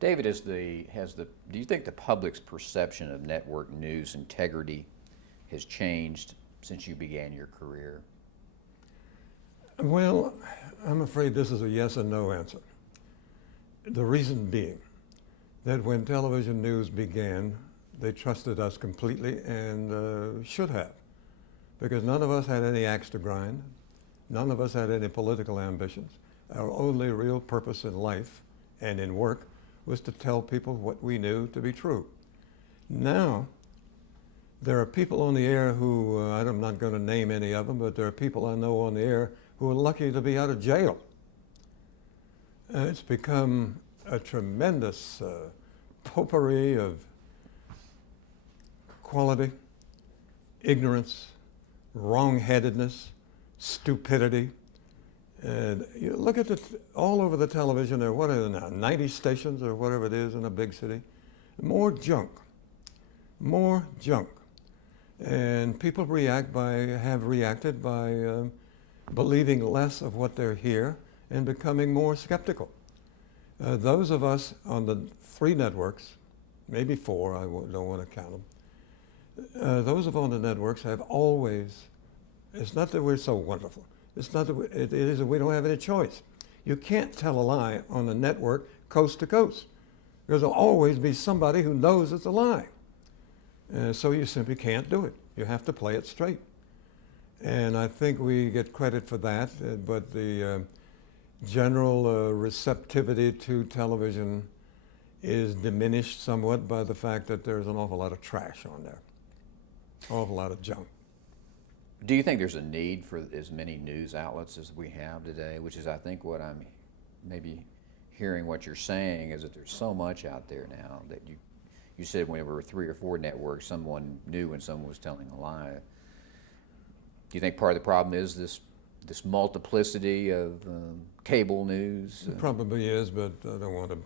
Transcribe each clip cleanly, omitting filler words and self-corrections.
David, do you think the public's perception of network news integrity has changed since you began your career? Well, I'm afraid this is a yes and no answer. The reason being that when television news began, they trusted us completely and should have, because none of us had any axe to grind. None of us had any political ambitions. Our only real purpose in life and in work was to tell people what we knew to be true. Now, there are people on the air who, I'm not going to name any of them, but there are people I know on the air who are lucky to be out of jail. It's become a tremendous potpourri of quality, ignorance, wrong-headedness, stupidity. And you look at all over the television, there, what are there now, 90 stations or whatever it is in a big city? More junk. And people have reacted by believing less of what they hear and becoming more skeptical. Those of us on the 3 networks, maybe 4, I don't want to count them, those of on the networks have always, it's not that we're so wonderful, it's not that it is that we don't have any choice. You can't tell a lie on a network coast to coast. There'll always be somebody who knows it's a lie. So you simply can't do it. You have to play it straight. And I think we get credit for that, but the general receptivity to television is diminished somewhat by the fact that there's an awful lot of trash on there, awful lot of junk. Do you think there's a need for as many news outlets as we have today? Which is, I think, what I'm maybe hearing what you're saying is that there's so much out there now that you said when there were 3 or 4 networks, someone knew when someone was telling a lie. Do you think part of the problem is this multiplicity of cable news? It probably is, but I don't want to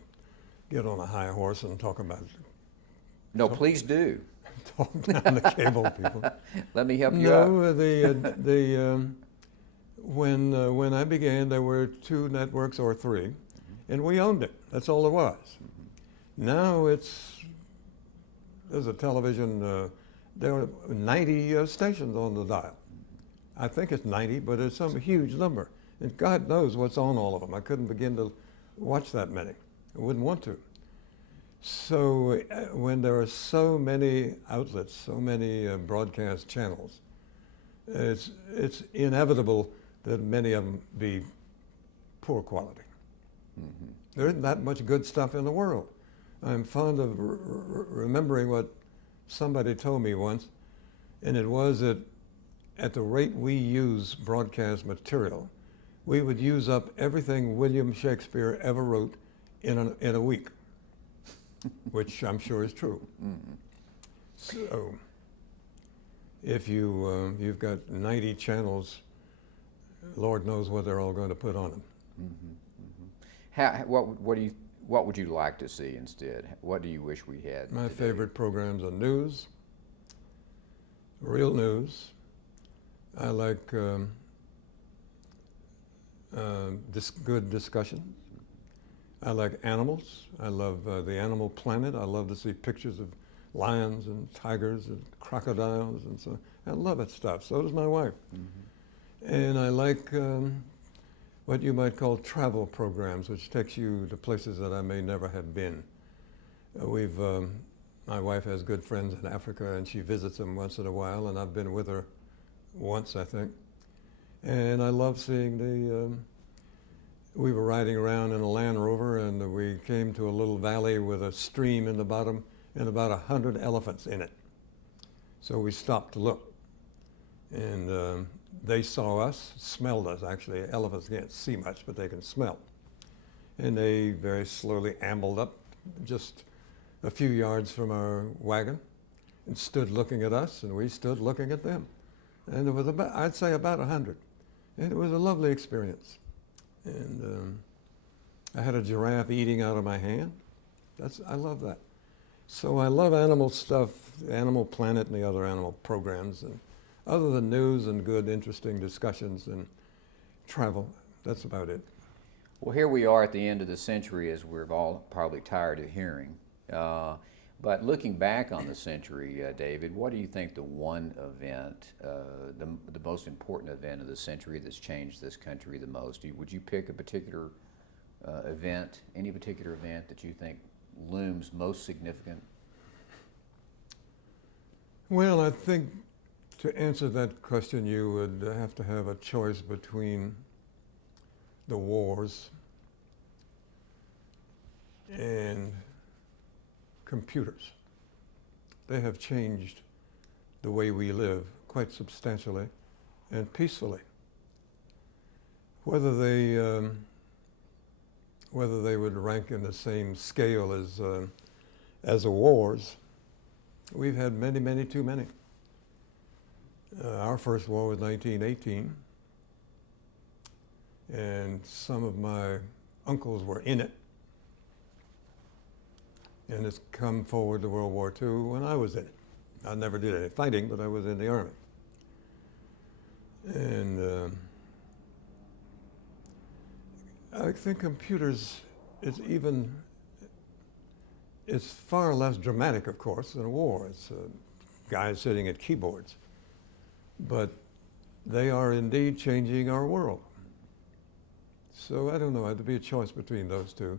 get on a high horse and talk about it. No, please do. Talk down the cable people. Let me help you out. No, when I began, there were 2 networks or 3, and we owned it. That's all there was. Now there's a television, there are 90 stations on the dial. I think it's 90, but it's some huge number. And God knows what's on all of them. I couldn't begin to watch that many. I wouldn't want to. So when there are so many outlets, so many broadcast channels, it's inevitable that many of them be poor quality. Mm-hmm. There isn't that much good stuff in the world. I'm fond of remembering what somebody told me once, and it was that at the rate we use broadcast material, we would use up everything William Shakespeare ever wrote in a week, which I'm sure is true. Mm-hmm. So if you've got 90 channels, Lord knows what they're all going to put on them. Mm-hmm. Mm-hmm. What would you like to see instead? What do you wish we had? My today? favorite programs are news, real news. I like good discussion. I like animals. I love the Animal Planet. I love to see pictures of lions and tigers and crocodiles and so. I love that stuff. So does my wife. Mm-hmm. And I like what you might call travel programs, which takes you to places that I may never have been. My wife has good friends in Africa, and she visits them once in a while, and I've been with her once, I think. And I love seeing we were riding around in a Land Rover, and we came to a little valley with a stream in the bottom and about 100 elephants in it. So we stopped to look. And they saw us, smelled us actually. Elephants can't see much, but they can smell. And they very slowly ambled up just a few yards from our wagon and stood looking at us, and we stood looking at them. And there was I'd say about 100. And it was a lovely experience. And I had a giraffe eating out of my hand. I love that. So I love animal stuff, Animal Planet and the other animal programs. And other than news and good, interesting discussions and travel, that's about it. Well, here we are at the end of the century, as we're all probably tired of hearing. But looking back on the century, David, what do you think the one event, the most important event of the century that's changed this country the most? Would you pick a particular event, any particular event that you think looms most significant? Well, I think to answer that question, you would have to have a choice between the wars and computers. They have changed the way we live quite substantially and peacefully. Whether they would rank in the same scale as the wars, we've had many, many too many. Our first war was 1918, and some of my uncles were in it. And it's come forward to World War II when I was in it. I never did any fighting, but I was in the Army. And I think computers it's far less dramatic, of course, than a war. It's guys sitting at keyboards. But they are indeed changing our world. So I don't know, it'd be a choice between those two.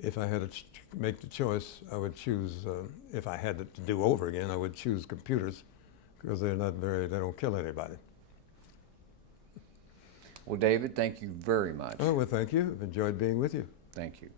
If I had to make the choice, I would choose, if I had it to do over again, I would choose computers because they don't kill anybody. Well, David, thank you very much. Oh, well, thank you. I've enjoyed being with you. Thank you.